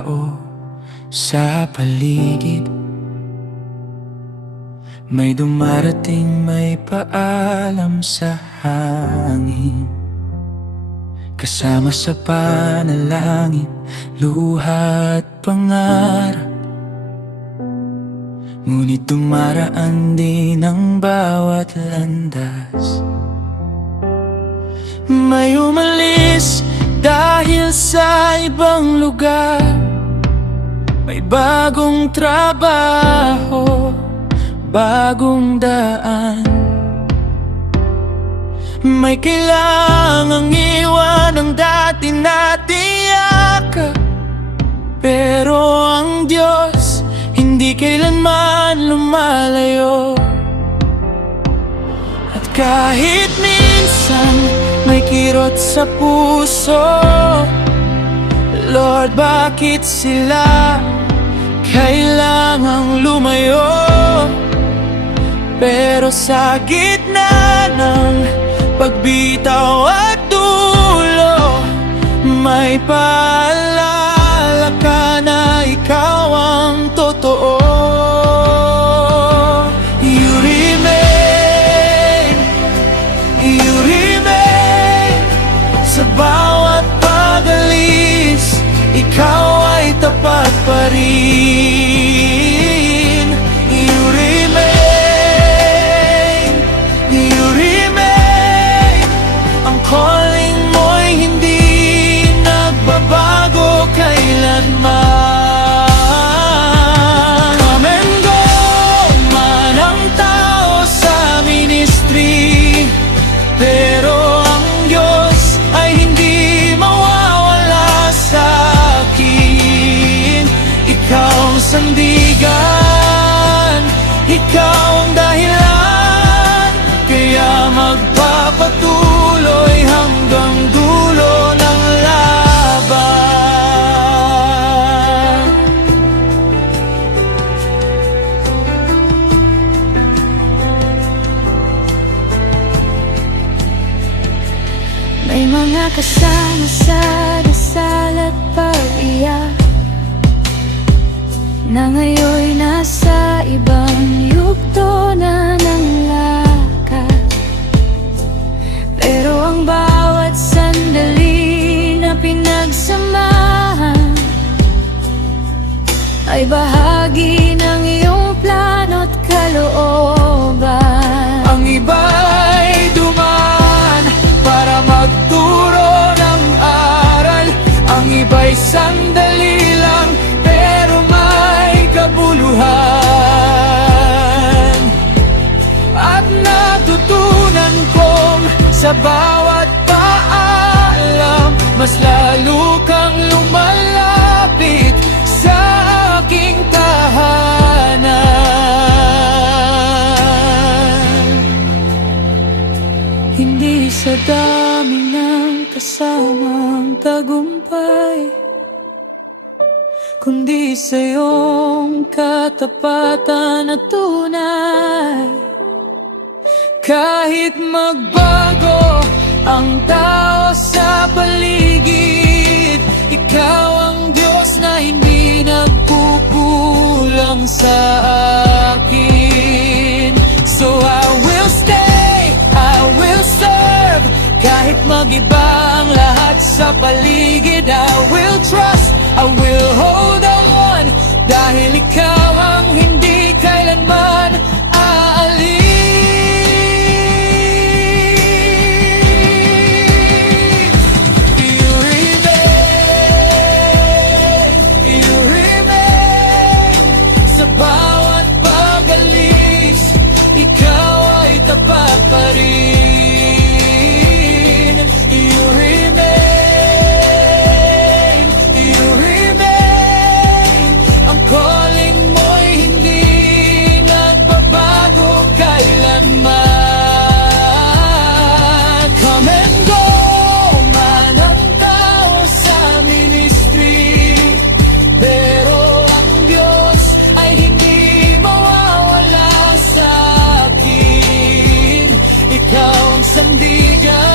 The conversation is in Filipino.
tao sa paligid. May dumarating, may paalam sa hangin, kasama sa panalangin, luha at pangarap. Ngunit dumaraan din ang bawat landas. May umalis dahil sa ibang lugar, may bagong trabaho, bagong daan. May kailangang iwan ang dati nating yakap, pero ang Diyos hindi kailanman lumalayo. At kahit minsan may kirot sa puso, Lord, bakit sila kailangang lumayo? Pero sa gitna ng pagbitaw at dulo, may paalala ka na ikaw ang totoo. You remain sa bawat pag-alis, ikaw ay tapat pa rin. You remain, ang calling mo'y hindi nagbabago kailanman. Come and go man ang tao sa ministry, pero ang Diyos ay hindi mawawala sa akin. Ikaw ang sandigan, ikaw ang dahilan, kaya magpapatuloy hanggang dulo ng laban. May mga kasama sa dasal at pag-iyak na ngayon'y nasa ibang yugto na ng lakad. Pero ang bawat sandali na pinagsamahan ay bahagi ng iyong plano't kalooban. Ang iba'y dumaan para magturo ng aral, ang iba'y sandali lang pero may kabuluhan. At natutunan kong sa bawat paalam, mas lalo kang lumalapit sa aking tahanan. Hindi sa dami ng kasamang tagumpay, kundi sa iyong katapatan at tunay. Kahit magbago ang tao sa paligid, ikaw ang Diyos na hindi nagkukulang sa akin. So I will stay, I will serve, kahit mag-iba ang lahat sa paligid. I will trust, I will hold on, dahil ikaw ang hindi kailanman aalis. You remain sa bawat pag-alis, ikaw ay tapat pa rin. You remain, ang calling mo'y hindi nagbabago kailanman. Come and go man ang tao sa ministry, pero ang Diyos ay hindi mawawala sa akin. Ikaw ang sandigan,